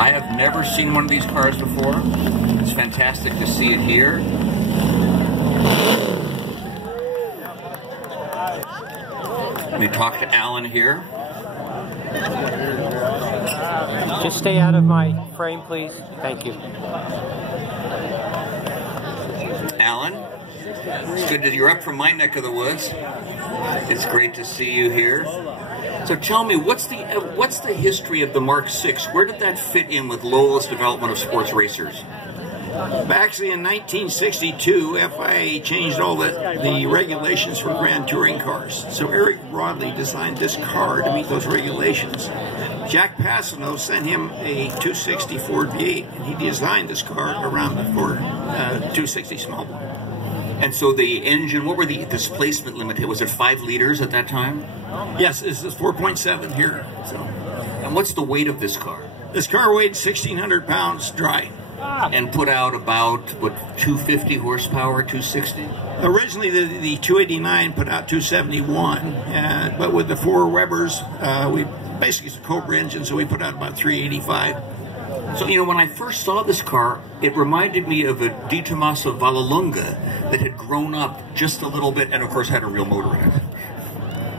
I have never seen one of these cars before. It's fantastic to see it here. Let me talk to Alan here. Just stay out of my frame, please. Thank you. Alan, it's good that you're up from my neck of the woods. It's great to see you here. So tell me, what's the history of the Mark VI? Where did that fit in with Lola's development of sports racers? Actually, in 1962, FIA changed all the regulations for Grand Touring cars. So Eric Broadley designed this car to meet those regulations. Jack Passano sent him a 260 Ford V8, and he designed this car around the Ford 260 small block. And so the engine, what were the displacement limit? Was it 5 liters at that time? Yes, this is 4.7 here. So, and what's the weight of this car? This car weighed 1,600 pounds dry. And put out about, what, 250 horsepower, 260? Originally, the 289 put out 271, but with the 4 Webers, we basically it's a Cobra engine, so we put out about 385. So, you know, when I first saw this car, it reminded me of a Di Tommaso Vallelunga that had grown up just a little bit and, of course, had a real motor in it.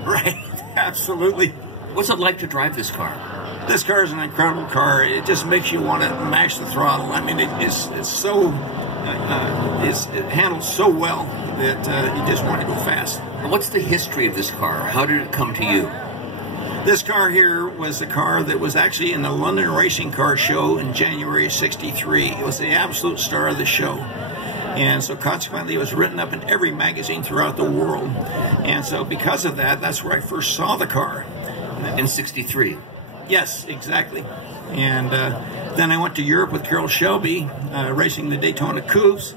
Right, absolutely. What's it like to drive this car? This car is an incredible car. It just makes you want to mash the throttle. I mean, it's so, it handles so well that you just want to go fast. What's the history of this car? How did it come to you? This car here was the car that was actually in the London Racing Car Show in January of '63. It was the absolute star of the show. And so consequently, it was written up in every magazine throughout the world. And so because of that, that's where I first saw the car. In '63? Yes, exactly. And then I went to Europe with Carroll Shelby, racing the Daytona Coupes.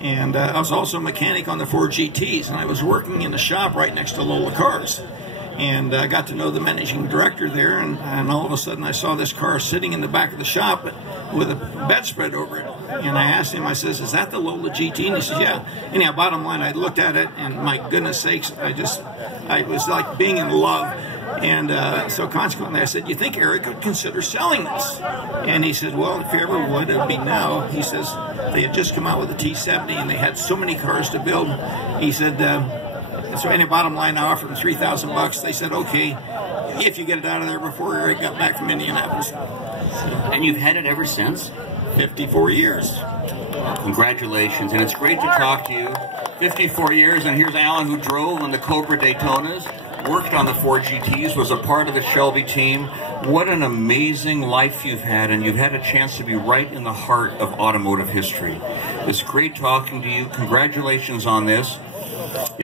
And I was also a mechanic on the Ford GTs. And I was working in the shop right next to Lola Cars. And I got to know the managing director there, and all of a sudden I saw this car sitting in the back of the shop with a bedspread over it. And I asked him, I says, "Is that the Lola GT?" And he says, "Yeah." Anyhow, bottom line, I looked at it, and my goodness sakes, I was like being in love. And so consequently I said, "You think Eric would consider selling this?" And he said, "Well, if he ever would, it would be now." He says, they had just come out with a T70, and they had so many cars to build. He said, so any bottom line, I offered them $3,000. They said, "Okay, if you get it out of there before Eric got back from Indianapolis." And you've had it ever since? 54 years. Congratulations, and it's great to talk to you. 54 years, and here's Alan, who drove on the Cobra Daytonas, worked on the Ford GTs, was a part of the Shelby team. What an amazing life you've had, and you've had a chance to be right in the heart of automotive history. It's great talking to you. Congratulations on this.